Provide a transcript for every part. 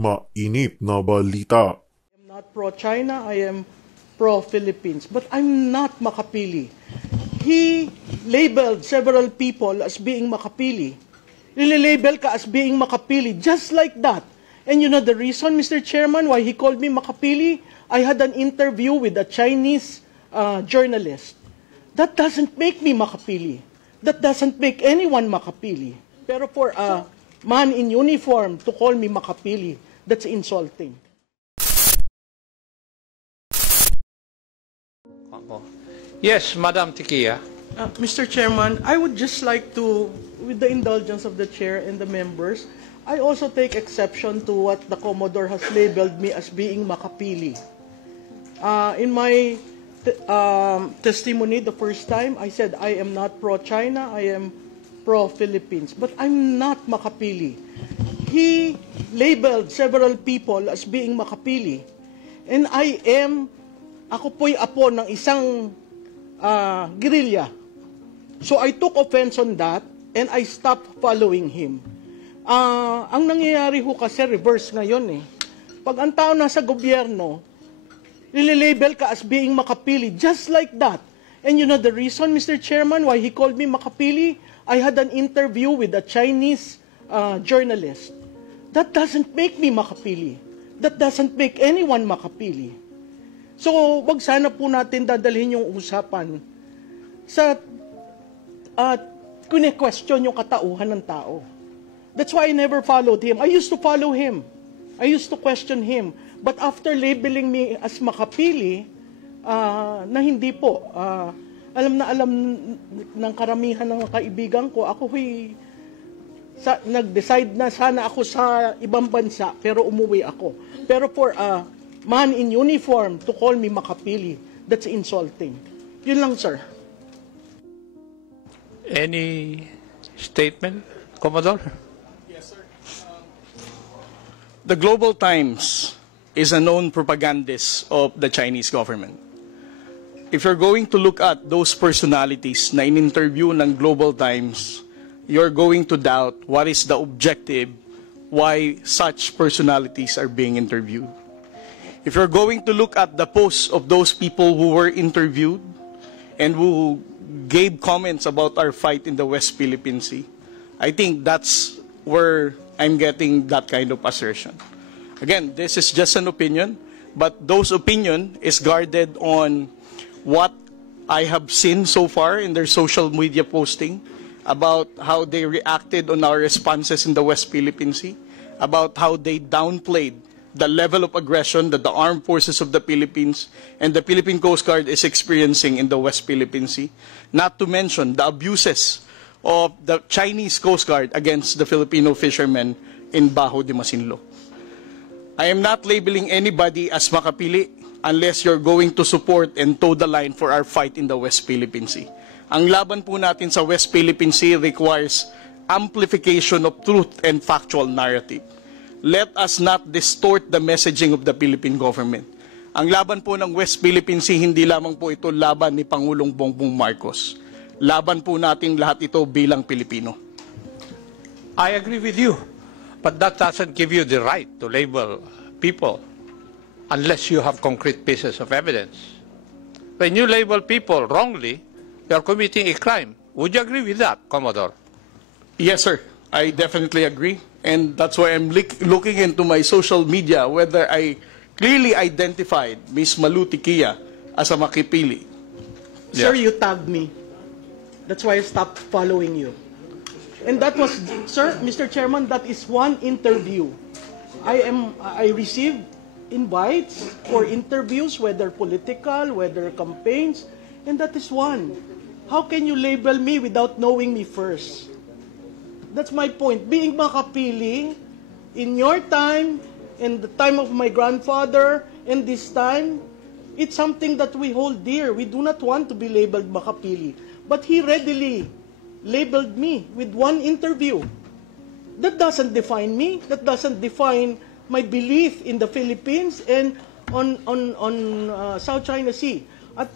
Mainit na balita. I'm not pro-China, I am pro-Philippines. But I'm not Makapili. He labeled several people as being Makapili. Nililabel ka as being Makapili, just like that. And you know the reason, Mr. Chairman, why he called me Makapili? I had an interview with a Chinese journalist. That doesn't make me Makapili. That doesn't make anyone Makapili. Pero for a man in uniform to call me Makapili, that's insulting. Yes, Madam Tikia. Mr. Chairman, I would just like to, with the indulgence of the Chair and the members, I also take exception to what the Commodore has labeled me as being Makapili. In my testimony the first time, I said I am not pro-China, I am pro-Philippines. But I'm not Makapili. He labeled several people as being Makapili. And ako po'y apo ng isang guerrilla. So I took offense on that and I stopped following him. Ang nangyayari ho kasi reverse ngayon eh. Pag ang tao nasa gobyerno, nililabel ka as being Makapili, just like that. And you know the reason, Mr. Chairman, why he called me Makapili? I had an interview with a Chinese journalist. That doesn't make me Makapili. That doesn't make anyone Makapili. So, wag sana po natin dadalhin yung usapan sa kune-question yung katauhan ng tao. That's why I never followed him. I used to follow him. I used to question him. But after labeling me as Makapili, na hindi po, alam ng karamihan ng kaibigan ko, nag-decide na sana ako sa ibang bansa, pero umuwi ako. Pero for a man in uniform to call me Makapili, that's insulting. Yun lang, sir. Any statement, Commodore? Yes, sir. The Global Times is a known propagandist of the Chinese government. If you're going to look at those personalities na in-interview ng Global Times, you're going to doubt what is the objective, why such personalities are being interviewed. If you're going to look at the posts of those people who were interviewed and who gave comments about our fight in the West Philippine Sea, I think that's where I'm getting that kind of assertion. Again, this is just an opinion, but those opinion is guarded on what I have seen so far in their social media posting about how they reacted on our responses in the West Philippine Sea, about how they downplayed the level of aggression that the armed forces of the Philippines and the Philippine Coast Guard is experiencing in the West Philippine Sea, not to mention the abuses of the Chinese Coast Guard against the Filipino fishermen in Bajo de Masinloc. I am not labeling anybody as Makapili unless you're going to support and toe the line for our fight in the West Philippine Sea. Ang laban po natin sa West Philippine Sea requires amplification of truth and factual narrative. Let us not distort the messaging of the Philippine government. Ang laban po ng West Philippine Sea, hindi lamang po ito laban ni Pangulong Bongbong Marcos. Laban po nating lahat ito bilang Pilipino. I agree with you, but that doesn't give you the right to label people unless you have concrete pieces of evidence. When you label people wrongly, you are committing a crime. Would you agree with that, Commodore? Yes, sir. I definitely agree. And that's why I'm looking into my social media whether I clearly identified Ms. Malu Tikia as a Makapili. Sir, you tagged me. That's why I stopped following you. And that was, sir, Mr. Chairman, that is one interview. I received invites for interviews, whether political, whether campaigns, and that is one. How can you label me without knowing me first? That's my point. Being Makapili, in your time, in the time of my grandfather, and this time, it's something that we hold dear. We do not want to be labeled Makapili. But he readily labeled me with one interview. That doesn't define me. That doesn't define my belief in the Philippines and on South China Sea. At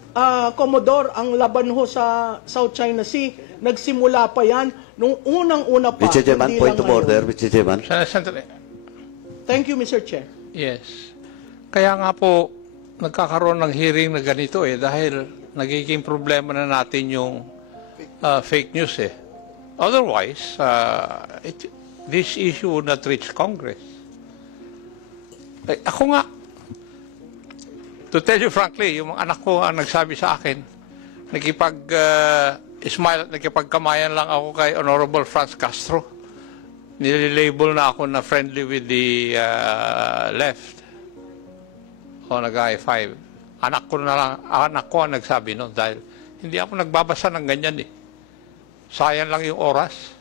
Commodore, ang laban ho sa South China Sea, nagsimula pa yan nung unang-una pa. Mr. Chairman, point of order, Mr. Chairman. Thank you, Mr. Chair. Yes. Kaya nga po, nagkakaroon ng hearing na ganito dahil nagiging problema na natin yung fake news Otherwise, this issue would not reach Congress. Ako nga, to tell you frankly, yung mga anak ko ang nagsabi sa akin, smile at nakipagkamayan lang ako kay Honorable Franz Castro. Nililabel na ako na friendly with the left. O nag-high five. Anak ko ang nagsabi no, dahil hindi ako nagbabasa ng ganyan Sayang lang yung oras.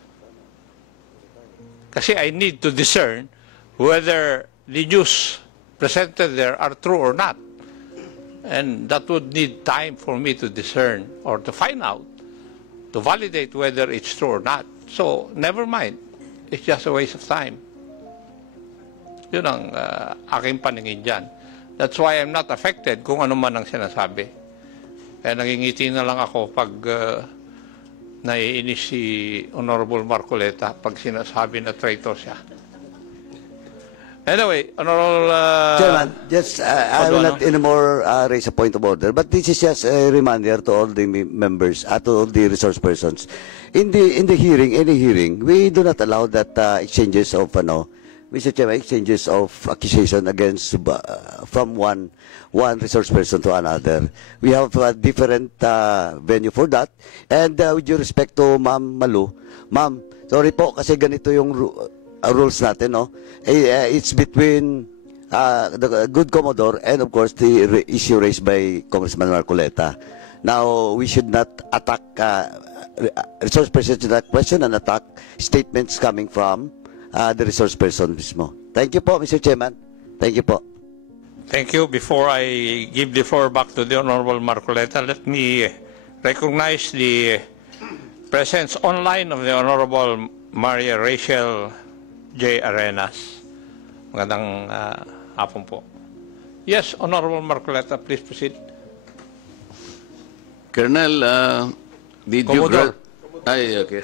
Kasi I need to discern whether the news presented there are true or not. And that would need time for me to discern or to find out, to validate whether it's true or not. So, never mind. It's just a waste of time. Yun ang aking paningin dyan. That's why I'm not affected kung ano man ang sinasabi. Kaya nangingiti na lang ako pag naiinis si Honorable Marcoleta pag sinasabi na traitor siya. Anyway, Honorable... Chairman, just, I will not anymore raise a point of order, but this is just a reminder to all the members, to all the resource persons. In the hearing, any hearing, we do not allow that exchanges of, Mr. Chairman, exchanges of accusation against, from one resource person to another. We have a different venue for that. And with due respect to Ma'am Malu, Ma'am, sorry po, kasi ganito yung rules natin, no? It's between the good Commodore and, of course, the issue raised by Congressman Marcoleta. Now, we should not attack resource person to that question and attack statements coming from the resource person mismo. Thank you po, Mr. Chairman. Thank you po. Thank you. Before I give the floor back to the Honorable Marcoleta, let me recognize the presence online of the Honorable Maria Rachel J. Arenas. Magandang hapon po. Yes, Honorable Marcoleta, please proceed. Colonel, did Commodore. Okay.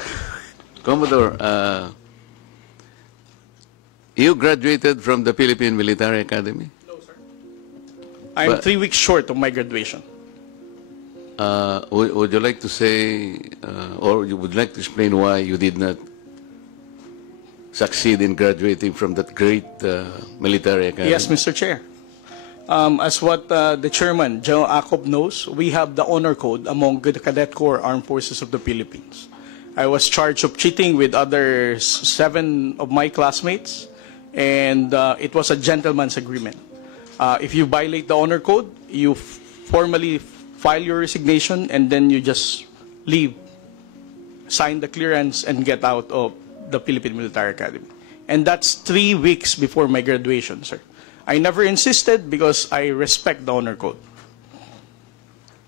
Commodore, you graduated from the Philippine Military Academy? No, sir. I'm 3 weeks short of my graduation. Would you like to say, or you would like to explain why you did not succeed in graduating from that great military academy? Yes, Mr. Chair. As what the chairman, General Acob, knows, we have the honor code among the Cadet Corps Armed Forces of the Philippines. I was charged of cheating with other 7 of my classmates, and it was a gentleman's agreement. If you violate the honor code, you formally file your resignation, and then you just leave, sign the clearance, and get out of the Philippine Military Academy. And that's 3 weeks before my graduation, sir. I never insisted because I respect the honor code.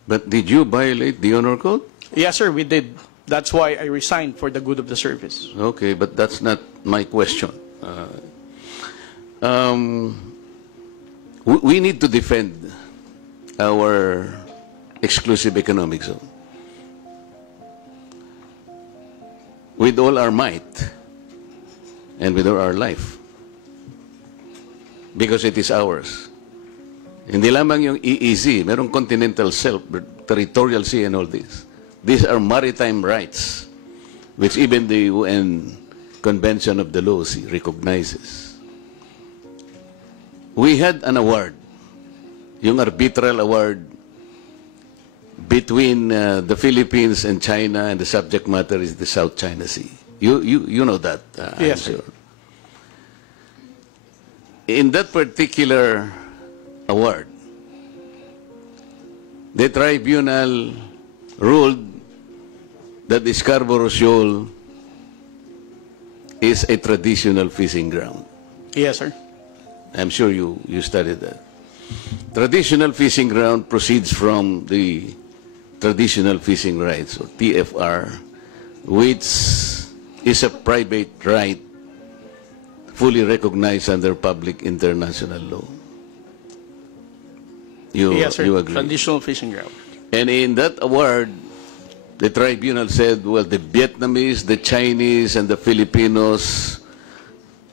But did you violate the honor code? Yes, sir, we did. That's why I resigned for the good of the service. Okay, but that's not my question. We need to defend our exclusive economic zone with all our might and with all our life, because it is ours. Hindi lamang yung EEZ, merong continental shelf, territorial sea and all this. These are maritime rights, which even the UN Convention of the Law recognizes. We had an award, yung arbitral award between the Philippines and China, and the subject matter is the South China Sea. You know that, Yes, I'm sure. In that particular award, the tribunal ruled that the Scarborough Shoal is a traditional fishing ground. Yes, sir. I'm sure you studied that. Traditional fishing ground proceeds from the traditional fishing rights, or TFR, which is a private right fully recognized under public international law. Yes, sir. You agree? Traditional fishing ground. And in that award, the tribunal said, well, the Vietnamese, the Chinese, and the Filipinos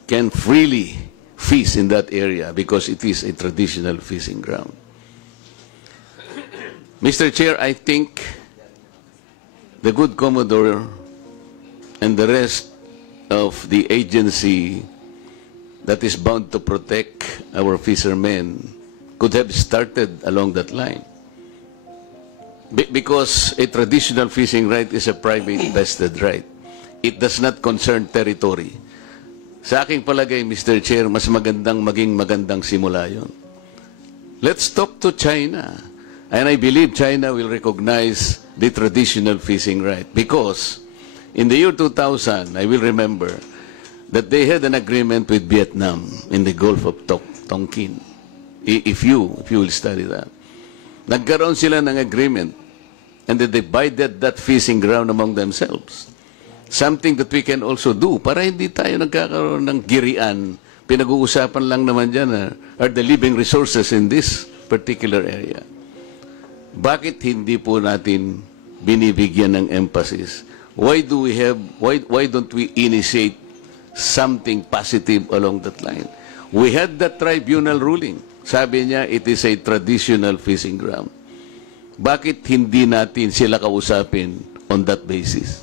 can freely fish in that area because it is a traditional fishing ground. Mr. Chair, I think the good Commodore and the rest of the agency that is bound to protect our fishermen could have started along that line. Because a traditional fishing right is a private vested right. It does not concern territory. Sa aking palagay, Mr. Chair, mas magandang maging magandang simula yun. Let's talk to China. And I believe China will recognize the traditional fishing right. Because in the year 2000, I will remember that they had an agreement with Vietnam in the Gulf of Tonkin. If you will study that. Nagkaroon sila ng agreement and they divided that fishing ground among themselves. Something that we can also do para hindi tayo nagkakaroon ng girian. Pinag-uusapan lang naman dyan are the living resources in this particular area. Bakit hindi po natin binibigyan ng emphasis? Why don't we initiate something positive along that line? We had that tribunal ruling. Sabi niya, it is a traditional fishing ground. Bakit hindi natin sila kausapin on that basis?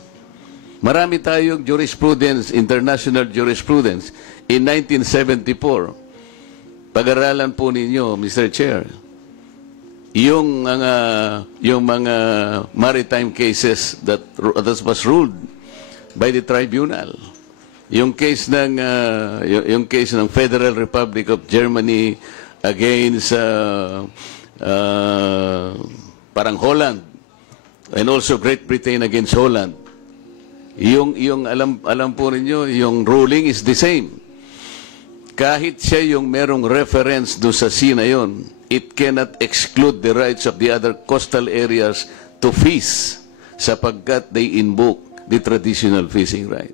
Marami tayong jurisprudence, international jurisprudence. In 1974, pag-aralan po ninyo, Mr. Chair, yung mga maritime cases that was ruled by the tribunal. Yung case ng Federal Republic of Germany against parang Holland and also Great Britain against Holland. Yung alam po ninyo, yung ruling is the same. Kahit siya yung merong reference do sa sea na yun, it cannot exclude the rights of the other coastal areas to fish sapagkat they invoke the traditional fishing right.